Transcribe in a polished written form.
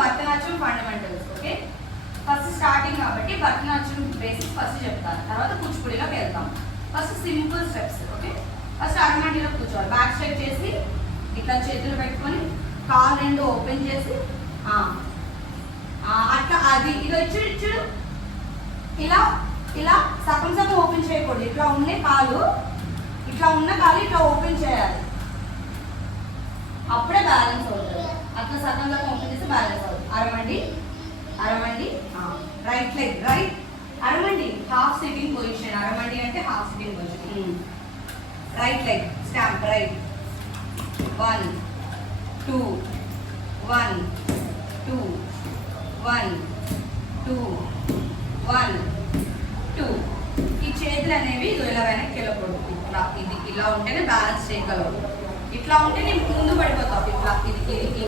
Bharatanatyam fundamentals. Okay, first starting కాబట్టి Bharatanatyam basics first చెప్తాను, తర్వాత కూచిపూడిలోకి వెళ్తాం. First simple steps. Okay, first అరమండిలో కూర్చోవాలి. బ్యాక్ స్ట్రెచ్ చేసి ఇట్లా చేతులు పెట్టుకొని కాలు రెండు ఓపెన్ చేసి అట్లా అది ఇదో ఇచ్చుడు ఇలా ఇలా సగం సగం ఓపెన్ చేయకూడదు. ఇట్లా ఉన్న కాలు ఇట్లా ఓపెన్ చేయాలి, అప్పుడే బ్యాలెన్స్ అవుతుంది. అట్లా సగం సగం ఓపెన్ చేస్తే బ్యాలెన్స్ అవుతుంది. Aramandi aramandi right leg right aramandi half sitting position. Aramandi అంటే half sitting position. Right leg stamp right 1 2 1 2 1 2 1 2. ఈ చేతులు అనేవి ఇలా వెనక్కి వెళ్ళకూడదు. ఇట్లా ఇది ఇలా ఉంటేనే బ్యాలెన్స్ చేయగలవు. ఇట్లా ఉంటే నేను ముందు పడిపోతావు. ఇట్లా ఇది